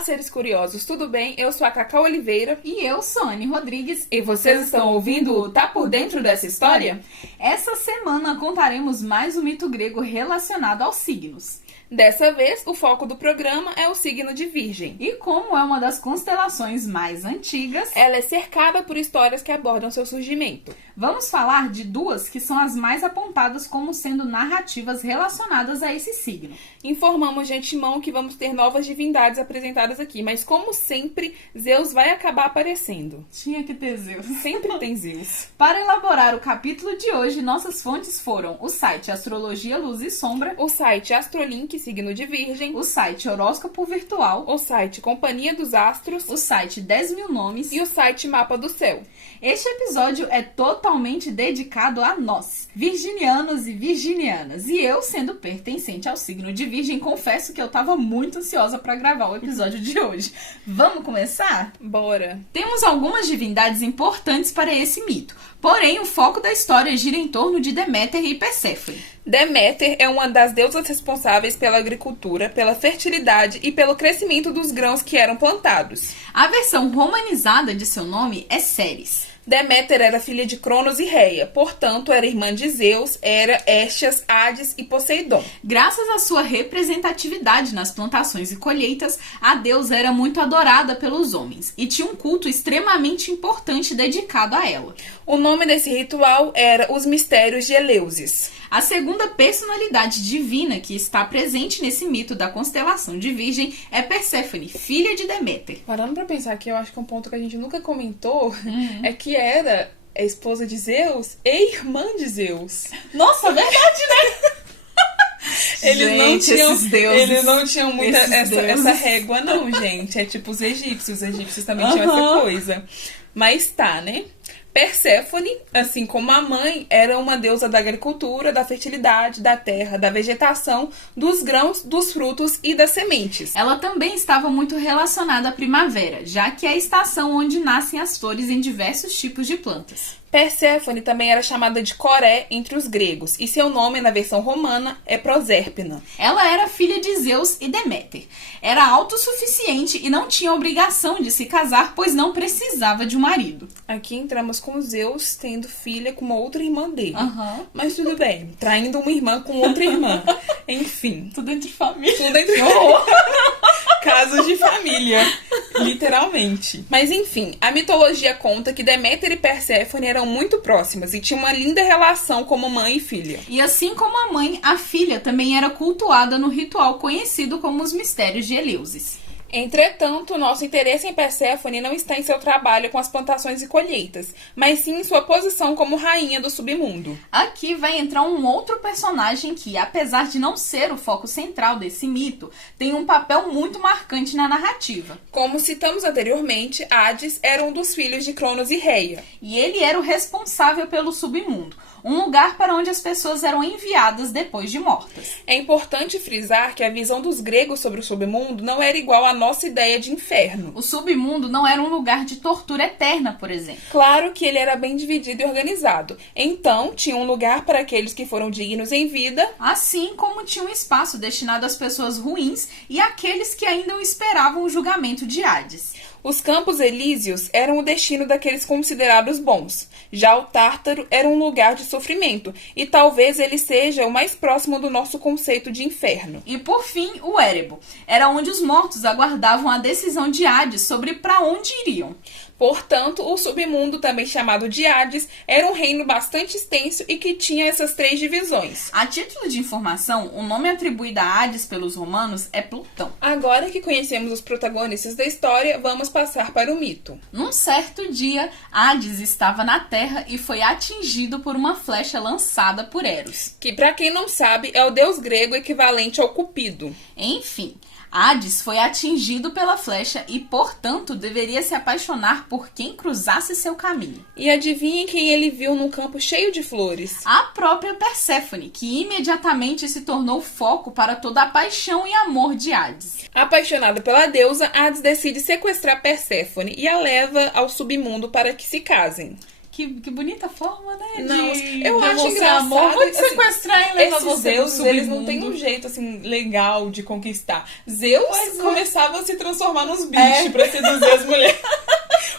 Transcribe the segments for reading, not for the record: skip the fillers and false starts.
Olá, seres curiosos, tudo bem? Eu sou a Cacau Oliveira. E eu sou a Anne Rodrigues. E vocês estão ouvindo o Tá Por Dentro dessa História? Essa semana contaremos mais um mito grego relacionado aos signos. Dessa vez, o foco do programa é o signo de Virgem. E como é uma das constelações mais antigas, ela é cercada por histórias que abordam seu surgimento. Vamos falar de duas que são as mais apontadas como sendo narrativas relacionadas a esse signo. Informamos de antemão que vamos ter novas divindades apresentadas aqui, mas como sempre, Zeus vai acabar aparecendo. Tinha que ter Zeus. Sempre tem Zeus. Para elaborar o capítulo de hoje, nossas fontes foram o site Astrologia Luz e Sombra, o site Astrolink, signo de Virgem, o site Horóscopo Virtual, o site Companhia dos Astros, o site 10.000 Nomes e o site Mapa do Céu. Este episódio é totalmente dedicado a nós, virginianos e virginianas. E eu, sendo pertencente ao signo de Virgem, confesso que eu tava muito ansiosa para gravar o episódio de hoje. Vamos começar? Bora! Temos algumas divindades importantes para esse mito. Porém, o foco da história gira em torno de Deméter e Perséfone. Deméter é uma das deusas responsáveis pela agricultura, pela fertilidade e pelo crescimento dos grãos que eram plantados. A versão romanizada de seu nome é Ceres. Deméter era filha de Cronos e Reia, portanto era irmã de Zeus, Hera, Éstias, Hades e Poseidon. Graças à sua representatividade nas plantações e colheitas, a deusa era muito adorada pelos homens e tinha um culto extremamente importante dedicado a ela. O nome desse ritual era os Mistérios de Eleusis. A segunda personalidade divina que está presente nesse mito da constelação de Virgem é Perséfone, filha de Deméter. Parando pra pensar aqui, eu acho que um ponto que a gente nunca comentou é que era a esposa de Zeus e irmã de Zeus. Nossa, verdade, né? Eles não tinham muita essa régua, não, gente. É tipo os egípcios também tinham essa coisa. Mas tá, né? Perséfone, assim como a mãe, era uma deusa da agricultura, da fertilidade, da terra, da vegetação, dos grãos, dos frutos e das sementes. Ela também estava muito relacionada à primavera, já que é a estação onde nascem as flores em diversos tipos de plantas. Perséfone também era chamada de Coré entre os gregos, e seu nome na versão romana é Prosérpina. Ela era filha de Zeus e Deméter. Era autossuficiente e não tinha obrigação de se casar, pois não precisava de um marido. Aqui entramos com Zeus tendo filha com uma outra irmã dele. Mas tudo bem, traindo uma irmã com outra irmã. Enfim. Tudo entre família. Tudo entre casos de família, literalmente. Mas enfim, a mitologia conta que Deméter e Perséfone eram muito próximas e tinham uma linda relação como mãe e filha. E assim como a mãe, a filha também era cultuada no ritual conhecido como os Mistérios de Eleusis. Entretanto, nosso interesse em Perséfone não está em seu trabalho com as plantações e colheitas, mas sim em sua posição como rainha do submundo. Aqui vai entrar um outro personagem que, apesar de não ser o foco central desse mito, tem um papel muito marcante na narrativa. Como citamos anteriormente, Hades era um dos filhos de Cronos e Reia. E ele era o responsável pelo submundo, um lugar para onde as pessoas eram enviadas depois de mortas. É importante frisar que a visão dos gregos sobre o submundo não era igual à nossa ideia de inferno. O submundo não era um lugar de tortura eterna, por exemplo. Claro que ele era bem dividido e organizado. Então, tinha um lugar para aqueles que foram dignos em vida, assim como tinha um espaço destinado às pessoas ruins e àqueles que ainda esperavam o julgamento de Hades. Os Campos Elíseos eram o destino daqueles considerados bons. Já o Tártaro era um lugar de sofrimento, e talvez ele seja o mais próximo do nosso conceito de inferno. E por fim, o Érebo. Era onde os mortos aguardavam a decisão de Hades sobre para onde iriam. Portanto, o submundo, também chamado de Hades, era um reino bastante extenso e que tinha essas 3 divisões. A título de informação, o nome atribuído a Hades pelos romanos é Plutão. Agora que conhecemos os protagonistas da história, vamos passar para o mito. Num certo dia, Hades estava na Terra e foi atingido por uma flecha lançada por Eros, que, para quem não sabe, é o deus grego equivalente ao Cupido. Enfim, Hades foi atingido pela flecha e, portanto, deveria se apaixonar por quem cruzasse seu caminho. E adivinhem quem ele viu num campo cheio de flores? A própria Perséfone, que imediatamente se tornou foco para toda a paixão e amor de Hades. Apaixonado pela deusa, Hades decide sequestrar Perséfone e a leva ao submundo para que se casem. Que bonita forma, né? Não, de eu acho demonstrar engraçado. amor. Vou te sequestrar e levar Esses você pro deuses, eles não submundo. têm um jeito, assim, legal de conquistar. Zeus Pois é. começava a se transformar nos bichos pra seduzir as mulheres.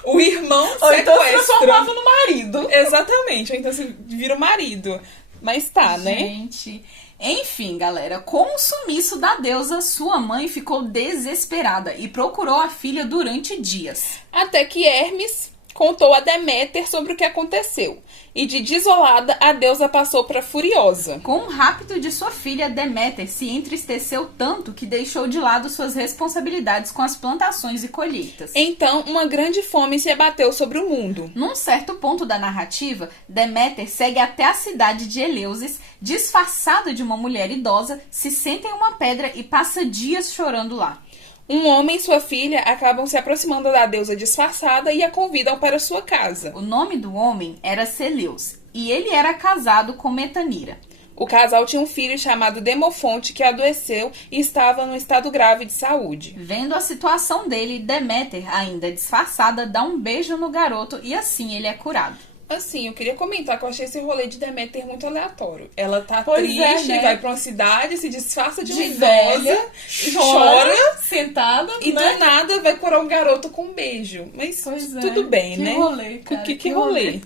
O irmão Ou então se sequestra. transformava no marido. Exatamente, ou então se vira o marido. Mas tá, né? Gente... Enfim, galera, com o sumiço da deusa, sua mãe ficou desesperada e procurou a filha durante dias. Até que Hermes contou a Deméter sobre o que aconteceu. E de desolada, a deusa passou para furiosa. Com o rapto de sua filha, Deméter se entristeceu tanto que deixou de lado suas responsabilidades com as plantações e colheitas. Então, uma grande fome se abateu sobre o mundo. Num certo ponto da narrativa, Deméter segue até a cidade de Eleusis, disfarçada de uma mulher idosa, se senta em uma pedra e passa dias chorando lá. Um homem e sua filha acabam se aproximando da deusa disfarçada e a convidam para sua casa. O nome do homem era Celeus, e ele era casado com Metanira. O casal tinha um filho chamado Demofonte que adoeceu e estava num estado grave de saúde. Vendo a situação dele, Deméter, ainda disfarçada, dá um beijo no garoto e assim ele é curado. Assim, eu queria comentar que eu achei esse rolê de Deméter muito aleatório. Ela tá Pois triste, é, né? vai pra uma cidade, se disfarça de uma velha, idosa, chora sentada, e do nada vai curar um garoto com um beijo. Mas Pois é. tudo bem, Que né? rolê, cara, Que que rolê.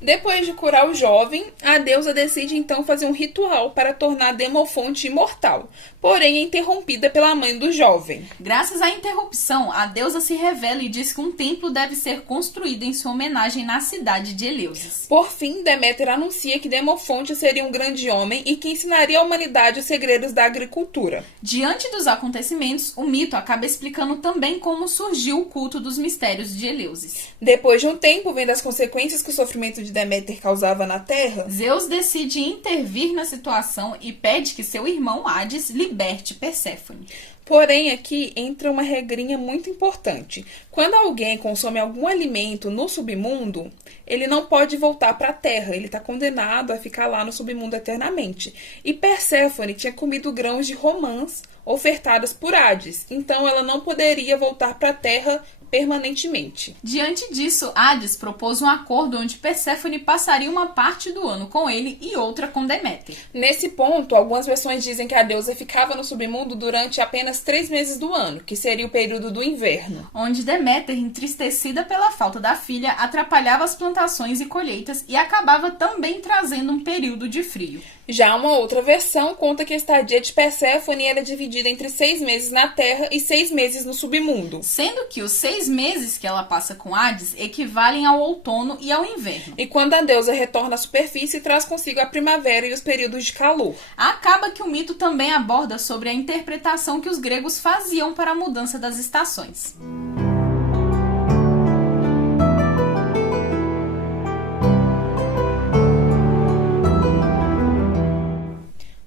Depois de curar o jovem, a deusa decide então fazer um ritual para tornar Demofonte imortal, porém é interrompida pela mãe do jovem. Graças à interrupção, a deusa se revela e diz que um templo deve ser construído em sua homenagem na cidade de Eleusis. Por fim, Deméter anuncia que Demofonte seria um grande homem e que ensinaria à humanidade os segredos da agricultura. Diante dos acontecimentos, o mito acaba explicando também como surgiu o culto dos mistérios de Eleusis. Depois de um tempo, vendo as consequências que o sofrimento de Deméter causava na Terra, Zeus decide intervir na situação e pede que seu irmão Hades liberte Perséfone. porém aqui entra uma regrinha muito importante. Quando alguém consome algum alimento no submundo, ele não pode voltar para a Terra, ele está condenado a ficar lá no submundo eternamente. E Perséfone tinha comido grãos de romãs ofertadas por Hades, então ela não poderia voltar para a Terra permanentemente. Diante disso, Hades propôs um acordo onde Perséfone passaria uma parte do ano com ele e outra com Deméter. Nesse ponto, algumas versões dizem que a deusa ficava no submundo durante apenas 3 meses do ano, que seria o período do inverno. Onde Deméter, entristecida pela falta da filha, atrapalhava as plantações e colheitas e acabava também trazendo um período de frio. Já uma outra versão conta que a estadia de Perséfone era dividida entre 6 meses na Terra e 6 meses no submundo. Sendo que os 6 meses que ela passa com Hades equivalem ao outono e ao inverno. E quando a deusa retorna à superfície, traz consigo a primavera e os períodos de calor. Acaba que o mito também aborda sobre a interpretação que os gregos faziam para a mudança das estações.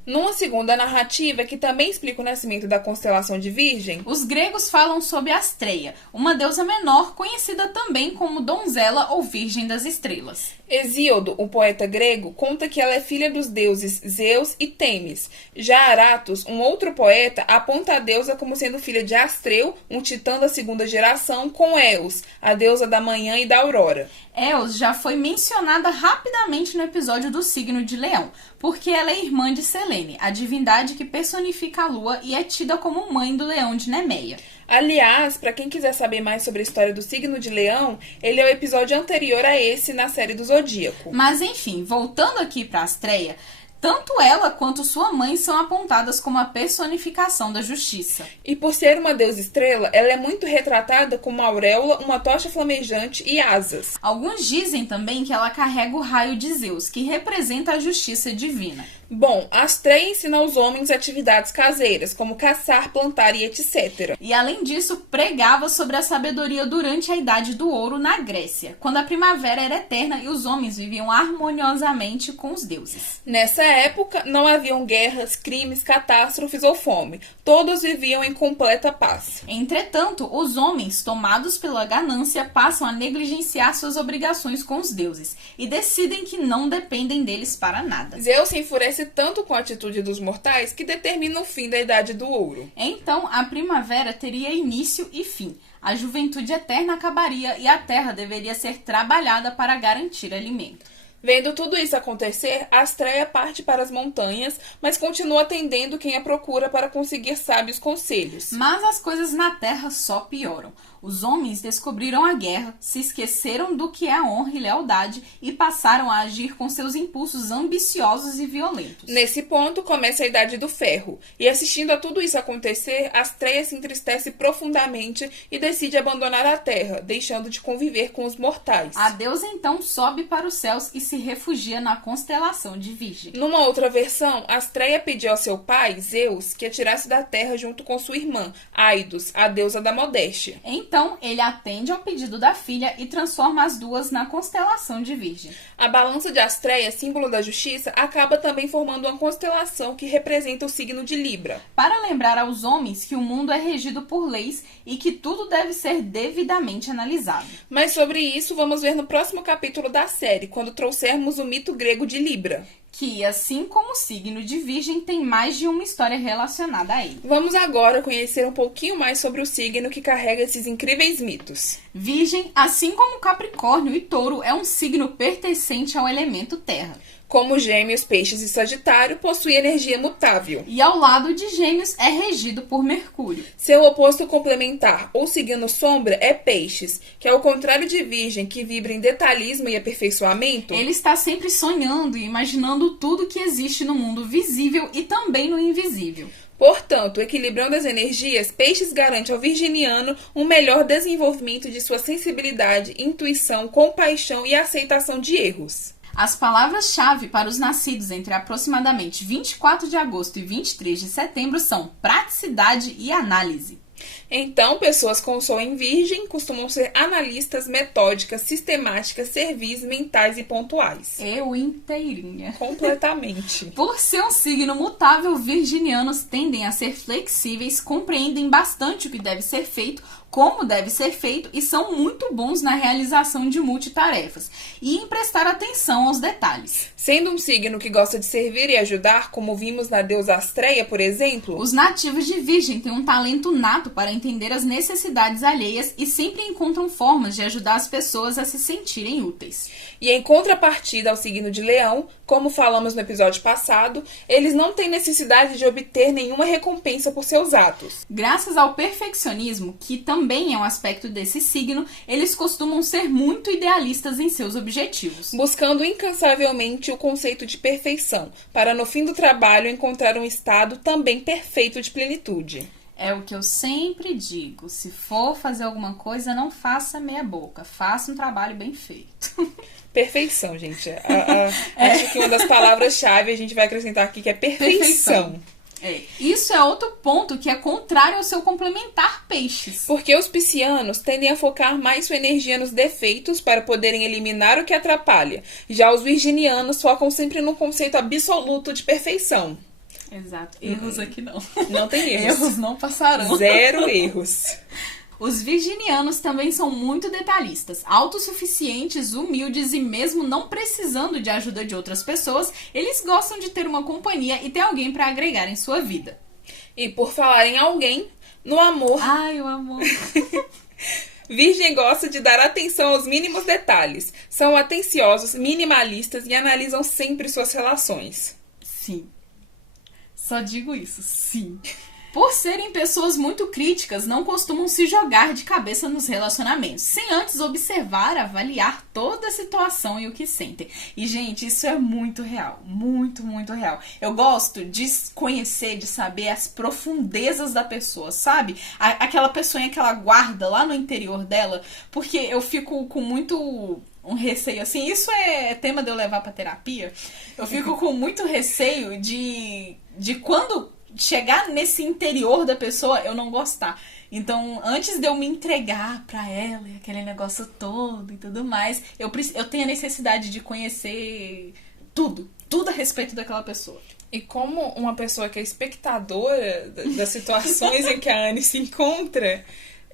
Numa segunda narrativa, que também explica o nascimento da constelação de Virgem, Os gregos falam sobre Astreia, uma deusa menor conhecida também como donzela ou virgem das estrelas. Hesíodo, o poeta grego, conta que ela é filha dos deuses Zeus e Temis. Já Aratus, um outro poeta, aponta a deusa como sendo filha de Astreu, um titã da segunda geração, com Eos, a deusa da manhã e da aurora. Eos já foi mencionada rapidamente no episódio do signo de Leão, porque ela é irmã de Selene, a divindade que personifica a lua e é tida como mãe do leão de Nemeia. Aliás, para quem quiser saber mais sobre a história do signo de Leão, ele é o episódio anterior a esse na série do Zodíaco. Mas enfim, voltando aqui para Astreia, tanto ela quanto sua mãe são apontadas como a personificação da justiça. E por ser uma deusa estrela, ela é muito retratada com uma auréola, uma tocha flamejante e asas. Alguns dizem também que ela carrega o raio de Zeus, que representa a justiça divina. Bom, Astreia ensina aos homens atividades caseiras, como caçar, plantar e etc. E além disso, pregava sobre a sabedoria durante a Idade do Ouro na Grécia, quando a primavera era eterna e os homens viviam harmoniosamente com os deuses. Nessa época, não haviam guerras, crimes, catástrofes ou fome. Todos viviam em completa paz. Entretanto, os homens, tomados pela ganância, passam a negligenciar suas obrigações com os deuses e decidem que não dependem deles para nada. Zeus se enfurece acontece tanto com a atitude dos mortais que determina o fim da Idade do Ouro. Então, a primavera teria início e fim. A juventude eterna acabaria e a terra deveria ser trabalhada para garantir alimento. Vendo tudo isso acontecer, Astréia parte para as montanhas, mas continua atendendo quem a procura para conseguir sábios conselhos. Mas as coisas na terra só pioram. Os homens descobriram a guerra, se esqueceram do que é a honra e lealdade e passaram a agir com seus impulsos ambiciosos e violentos. Nesse ponto começa a Idade do Ferro, e assistindo a tudo isso acontecer, Astréia se entristece profundamente e decide abandonar a Terra, deixando de conviver com os mortais. A deusa então sobe para os céus e se refugia na constelação de Virgem. Numa outra versão, Astréia pediu ao seu pai, Zeus, que a tirasse da Terra junto com sua irmã, Aidos, a deusa da modéstia. Então, ele atende ao pedido da filha e transforma as duas na constelação de Virgem. A balança de Astréia, símbolo da justiça, acaba também formando uma constelação que representa o signo de Libra. Para lembrar aos homens que o mundo é regido por leis e que tudo deve ser devidamente analisado. Mas sobre isso vamos ver no próximo capítulo da série, quando trouxermos o mito grego de Libra. Que, assim como o signo de Virgem, tem mais de uma história relacionada a ele. Vamos agora conhecer um pouquinho mais sobre o signo que carrega esses incríveis mitos. Virgem, assim como Capricórnio e Touro, é um signo pertencente ao elemento terra. Como Gêmeos, Peixes e Sagitário, possui energia mutável. E ao lado de Gêmeos é regido por Mercúrio. Seu oposto complementar ou signo sombra é Peixes, que ao contrário de Virgem, que vibra em detalhismo e aperfeiçoamento, ele está sempre sonhando e imaginando tudo que existe no mundo visível e também no invisível. Portanto, equilibrando as energias, Peixes garante ao virginiano um melhor desenvolvimento de sua sensibilidade, intuição, compaixão e aceitação de erros. As palavras-chave para os nascidos entre aproximadamente 24 de agosto e 23 de setembro são praticidade e análise. Então, pessoas com Sol em Virgem costumam ser analistas, metódicas, sistemáticas, servis, mentais e pontuais. Eu inteirinha. Completamente. Por ser um signo mutável, virginianos tendem a ser flexíveis, compreendem bastante o que deve ser feito, como deve ser feito e são muito bons na realização de multitarefas e em prestar atenção aos detalhes. Sendo um signo que gosta de servir e ajudar, como vimos na deusa Astréia, por exemplo, os nativos de Virgem têm um talento nato para entender as necessidades alheias e sempre encontram formas de ajudar as pessoas a se sentirem úteis. E em contrapartida ao signo de Leão, como falamos no episódio passado, eles não têm necessidade de obter nenhuma recompensa por seus atos. Graças ao perfeccionismo, que também é um aspecto desse signo, eles costumam ser muito idealistas em seus objetivos, buscando incansavelmente o conceito de perfeição, para no fim do trabalho encontrar um estado também perfeito de plenitude. É o que eu sempre digo, se for fazer alguma coisa, não faça meia boca, faça um trabalho bem feito. Perfeição, gente. Acho que uma das palavras-chave a gente vai acrescentar aqui que é perfeição. Isso é outro ponto que é contrário ao seu complementar Peixes. Porque os piscianos tendem a focar mais sua energia nos defeitos para poderem eliminar o que atrapalha. Já os virginianos focam sempre no conceito absoluto de perfeição. Exato. Erros aqui não. Não tem erros. Erros não passarão. 0 erros. Os virginianos também são muito detalhistas, autossuficientes, humildes e mesmo não precisando de ajuda de outras pessoas, eles gostam de ter uma companhia e ter alguém para agregar em sua vida. E por falar em alguém, no amor... Ai, o amor... Virgem gosta de dar atenção aos mínimos detalhes. São atenciosos, minimalistas e analisam sempre suas relações. Sim. Só digo isso, sim. Por serem pessoas muito críticas, não costumam se jogar de cabeça nos relacionamentos, sem antes observar, avaliar toda a situação e o que sentem. E, gente, isso é muito real, muito, muito real. Eu gosto de conhecer, de saber as profundezas da pessoa, sabe? Aquela pessoa que ela guarda lá no interior dela, porque eu fico com muito... um receio, assim, isso é tema de eu levar pra terapia. Eu fico com muito receio de quando chegar nesse interior da pessoa, eu não gostar. Então, antes de eu me entregar pra ela e aquele negócio todo e tudo mais, eu tenho a necessidade de conhecer tudo a respeito daquela pessoa. E como uma pessoa que é espectadora das situações em que a Anne se encontra,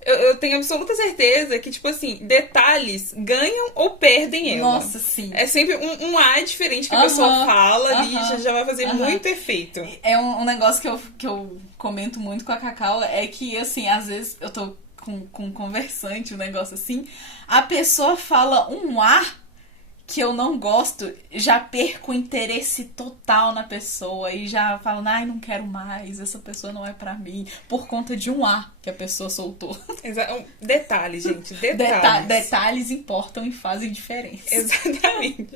Eu tenho absoluta certeza que, tipo assim, detalhes ganham ou perdem ela. Nossa, sim. É sempre um A diferente que a pessoa fala ali, já vai fazer muito efeito. É um negócio que eu comento muito com a Cacau, é que, assim, às vezes eu tô com um conversante, um negócio assim, a pessoa fala um A que eu não gosto, já perco o interesse total na pessoa e já falo, ai, não quero mais, essa pessoa não é pra mim, por conta de um A que a pessoa soltou. Detalhes, gente, detalhes. Detalhes importam e fazem diferença. Exatamente.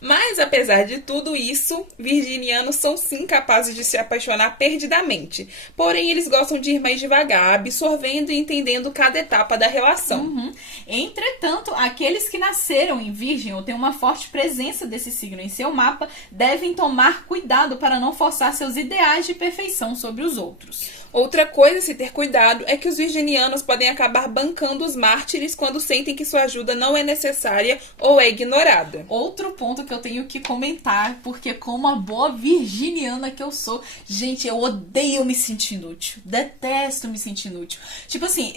Mas, apesar de tudo isso, virginianos são sim capazes de se apaixonar perdidamente. Porém, eles gostam de ir mais devagar, absorvendo e entendendo cada etapa da relação. Entretanto, aqueles que nasceram em Virgem ou têm uma forte presença desse signo em seu mapa devem tomar cuidado para não forçar seus ideais de perfeição sobre os outros. Outra coisa a se ter cuidado é que os virginianos podem acabar bancando os mártires quando sentem que sua ajuda não é necessária ou é ignorada. Outro ponto que eu tenho que comentar, porque como a boa virginiana que eu sou, gente, eu odeio me sentir inútil. Detesto me sentir inútil. Tipo assim,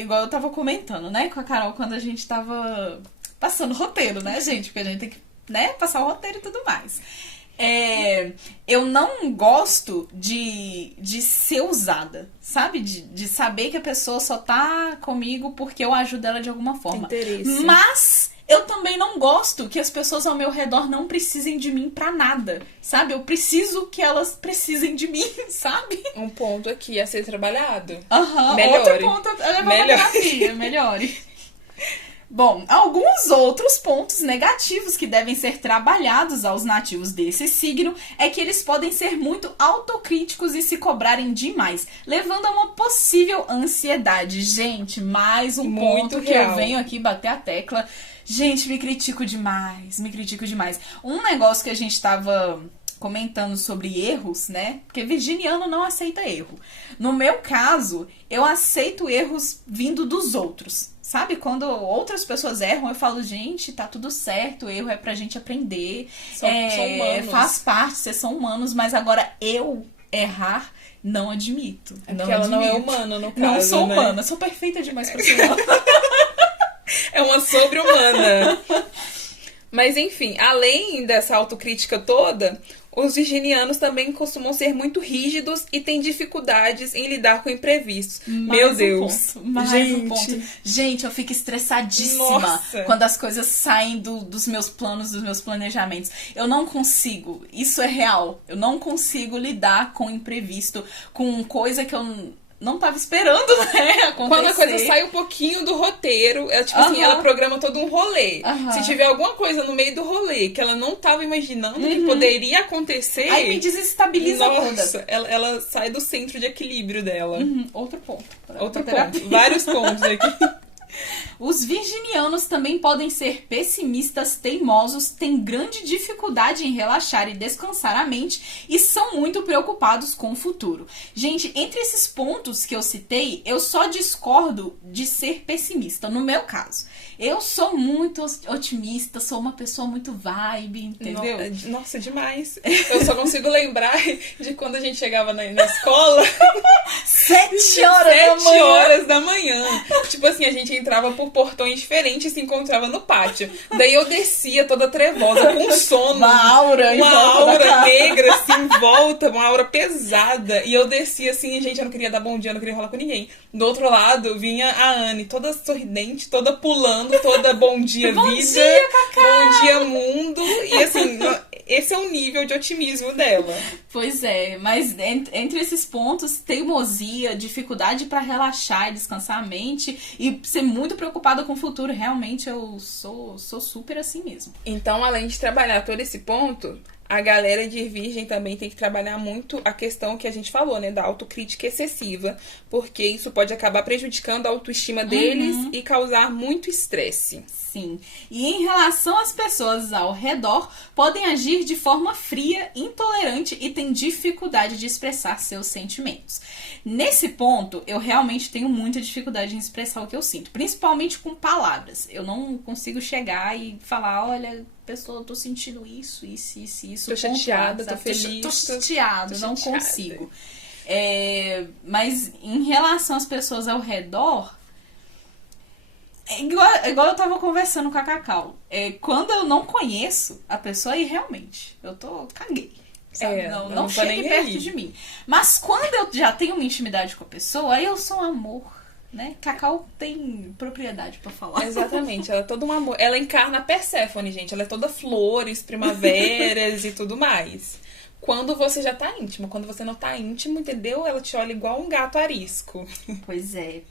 igual eu tava comentando, né, com a Carol quando a gente tava passando roteiro, né, gente? Porque a gente tem que, né, passar o roteiro e tudo mais. Eu não gosto de ser usada, sabe? De saber que a pessoa só tá comigo porque eu ajudo ela de alguma forma. Interesse. Mas eu também não gosto que as pessoas ao meu redor não precisem de mim pra nada, sabe? Eu preciso que elas precisem de mim, sabe? Um ponto aqui a ser trabalhado. Outro ponto a levar pra terapia, melhore. Bom, alguns outros pontos negativos que devem ser trabalhados aos nativos desse signo é que eles podem ser muito autocríticos e se cobrarem demais, levando a uma possível ansiedade. Gente, mais um ponto que eu venho aqui bater a tecla. Gente, me critico demais. Um negócio que a gente tava comentando sobre erros, né? Porque virginiano não aceita erro. No meu caso, eu aceito erros vindo dos outros. Sabe, quando outras pessoas erram, eu falo, gente, tá tudo certo, o erro é pra gente aprender. São humanos. Faz parte, vocês são humanos, mas agora eu errar, não admito. Porque ela não é humana, no caso, não sou né? humana, sou perfeita demais pra ser humana. É uma sobre-humana. Mas, enfim, além dessa autocrítica toda, os virginianos também costumam ser muito rígidos e têm dificuldades em lidar com imprevistos. Meu Deus. Mais um ponto. Gente, eu fico estressadíssima. Nossa. Quando as coisas saem dos meus planos, dos meus planejamentos. Eu não consigo. Isso é real. Eu não consigo lidar com imprevisto, com coisa que eu não tava esperando, né, acontecer. Quando a coisa sai um pouquinho do roteiro, ela, tipo assim, ela programa todo um rolê. Se tiver alguma coisa no meio do rolê que ela não tava imaginando que poderia acontecer... Aí me desestabiliza toda. Nossa, ela sai do centro de equilíbrio dela. Outro ponto. Vários pontos aqui. Os virginianos também podem ser pessimistas, teimosos, têm grande dificuldade em relaxar e descansar a mente e são muito preocupados com o futuro. Gente, entre esses pontos que eu citei, eu só discordo de ser pessimista, no meu caso. Eu sou muito otimista, sou uma pessoa muito vibe, entendeu? Nossa, demais. Eu só consigo lembrar de quando a gente chegava na escola... 7 horas da manhã. Tipo assim, a gente entrava por portões diferentes e se encontrava no pátio. Daí eu descia toda trevosa, com sono. Uma aura negra, assim, em volta, uma aura pesada. E eu descia assim, gente, eu não queria dar bom dia, eu não queria rolar com ninguém. Do outro lado, vinha a Anne, toda sorridente, toda pulando, toda bom dia, bom vida. Dia, Cacau. Bom dia, mundo. E assim, esse é o nível de otimismo dela. Pois é, mas entre esses pontos, teimosia, dificuldade pra relaxar e descansar a mente e ser muito preocupada com o futuro, realmente eu sou super assim mesmo. Então, além de trabalhar todo esse ponto, a galera de Virgem também tem que trabalhar muito a questão que a gente falou, né, da autocrítica excessiva, porque isso pode acabar prejudicando a autoestima deles e causar muito estresse. Sim. E em relação às pessoas ao redor, podem agir de forma fria, intolerante e têm dificuldade de expressar seus sentimentos. Nesse ponto, eu realmente tenho muita dificuldade em expressar o que eu sinto, principalmente com palavras. Eu não consigo chegar e falar, olha, pessoa, eu tô sentindo isso. Tô chateada, tô feliz. Tô chateada, não consigo. Mas em relação às pessoas ao redor, igual eu tava conversando com a Cacau. Quando eu não conheço a pessoa, aí realmente, caguei. Sabe? Não chegue perto de mim. Mas quando eu já tenho uma intimidade com a pessoa, aí eu sou um amor, né? Cacau tem propriedade pra falar. Exatamente, ela é toda um amor. Ela encarna a Perséfone, gente. Ela é toda flores, primaveras e tudo mais. Quando você já tá íntimo. Quando você não tá íntimo, entendeu? Ela te olha igual um gato arisco. Pois é.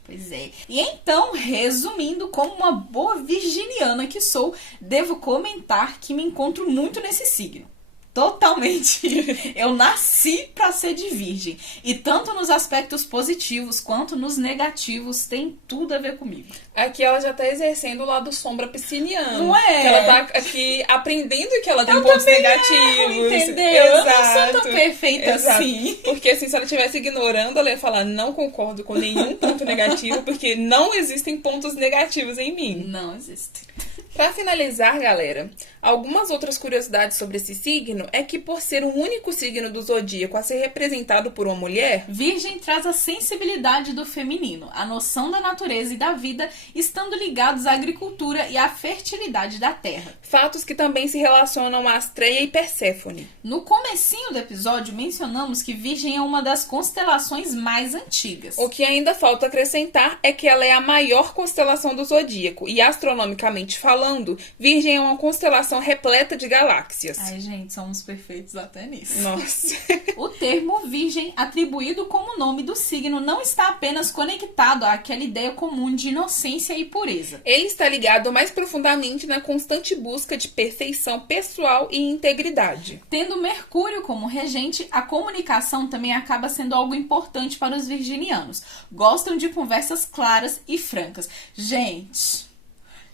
E então, resumindo, como uma boa virginiana que sou, devo comentar que me encontro muito nesse signo. Totalmente. Eu nasci pra ser de virgem. E tanto nos aspectos positivos quanto nos negativos tem tudo a ver comigo. Aqui ela já tá exercendo o lado sombra pisciniano. Não é? Que ela tá aqui aprendendo que ela tem pontos negativos. Entendeu? Exato. Eu não sou tão perfeita assim. Porque assim, se ela estivesse ignorando, ela ia falar, não concordo com nenhum ponto negativo, porque não existem pontos negativos em mim. Não existem. Pra finalizar, galera, algumas outras curiosidades sobre esse signo é que por ser o único signo do zodíaco a ser representado por uma mulher, Virgem traz a sensibilidade do feminino, a noção da natureza e da vida, estando ligados à agricultura e à fertilidade da terra. Fatos que também se relacionam a Astreia e Perséfone. No comecinho do episódio, mencionamos que Virgem é uma das constelações mais antigas. O que ainda falta acrescentar é que ela é a maior constelação do zodíaco e, astronomicamente falando, Virgem é uma constelação repleta de galáxias. Ai, gente, somos perfeitos até nisso. Nossa. O termo Virgem, atribuído como nome do signo, não está apenas conectado àquela ideia comum de inocência e pureza. Ele está ligado mais profundamente na constante busca de perfeição pessoal e integridade. Tendo Mercúrio como regente, a comunicação também acaba sendo algo importante para os virginianos. Gostam de conversas claras e francas.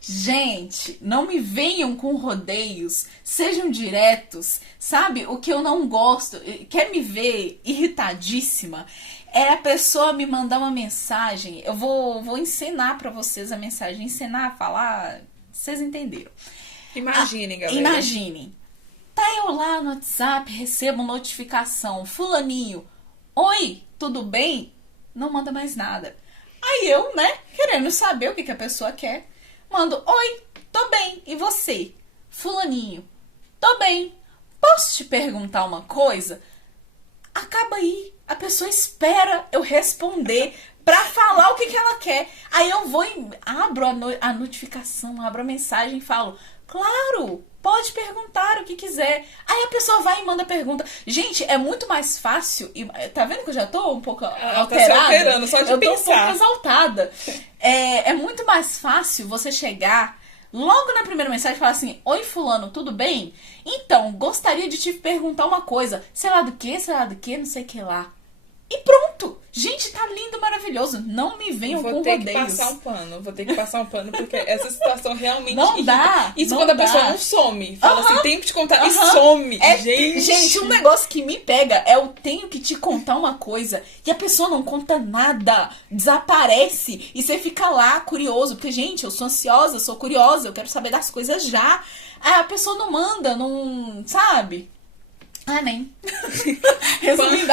Gente, não me venham com rodeios, sejam diretos, sabe? O que eu não gosto, quer me ver irritadíssima, é a pessoa me mandar uma mensagem. Eu vou ensinar pra vocês a mensagem, ensinar a falar, vocês entenderam. Imaginem, galera. Imaginem, tá eu lá no WhatsApp, recebo notificação, fulaninho, oi, tudo bem? Não manda mais nada. Aí eu, né, querendo saber o que a pessoa quer, mando, oi, tô bem, e você? Fulaninho, tô bem, posso te perguntar uma coisa? Acaba aí, a pessoa espera eu responder pra falar o que ela quer. Aí eu vou e abro a notificação, abro a mensagem e falo, claro, pode perguntar o que quiser. Aí a pessoa vai e manda pergunta. Gente, é muito mais fácil. Tá vendo que eu já tô um pouco alterada? Tá se alterando, só de eu pensar. Eu tô um pouco exaltada. É muito mais fácil você chegar logo na primeira mensagem e falar assim, oi fulano, tudo bem? Então, gostaria de te perguntar uma coisa. Sei lá do que, não sei o que lá. E pronto! Gente, tá lindo, maravilhoso. Não me venham com rodeios. Vou ter que passar um pano, porque essa situação realmente não irrita. dá. Isso não quando a dá. pessoa não some. Fala assim, tenho que te contar. E some. Gente, um negócio que me pega é eu tenho que te contar uma coisa e a pessoa não conta nada. Desaparece. E você fica lá curioso. Porque, gente, eu sou ansiosa, sou curiosa, eu quero saber das coisas já. Aí a pessoa não manda, não... Sabe? Nem. Resumindo,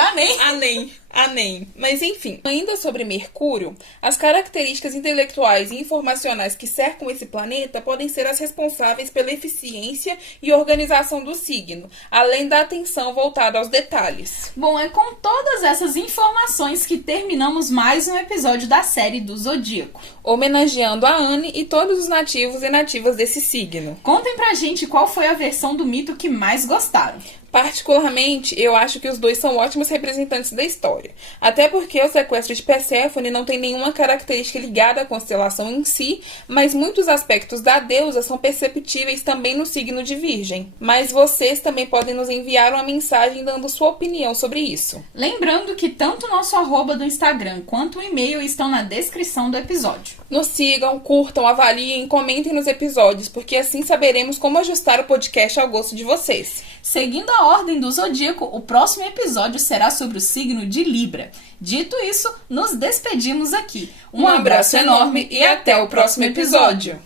nem. Mas enfim, ainda sobre Mercúrio, as características intelectuais e informacionais que cercam esse planeta podem ser as responsáveis pela eficiência e organização do signo, além da atenção voltada aos detalhes. Bom, é com todas essas informações que terminamos mais um episódio da série do Zodíaco, homenageando a Anne e todos os nativos e nativas desse signo. Contem pra gente qual foi a versão do mito que mais gostaram. Particularmente, eu acho que os dois são ótimos representantes da história. Até porque o sequestro de Perséfone não tem nenhuma característica ligada à constelação em si, mas muitos aspectos da deusa são perceptíveis também no signo de Virgem. Mas vocês também podem nos enviar uma mensagem dando sua opinião sobre isso. Lembrando que tanto o nosso @ do Instagram quanto o e-mail estão na descrição do episódio. Nos sigam, curtam, avaliem, comentem nos episódios, porque assim saberemos como ajustar o podcast ao gosto de vocês. Seguindo a ordem do Zodíaco, o próximo episódio será sobre o signo de Libra. Dito isso, nos despedimos aqui. Um abraço enorme e até o próximo episódio.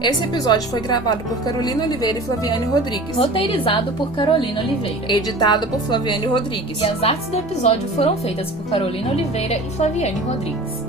Esse episódio foi gravado por Carolina Oliveira e Flaviane Rodrigues. Roteirizado por Carolina Oliveira. Editado por Flaviane Rodrigues. E as artes do episódio foram feitas por Carolina Oliveira e Flaviane Rodrigues.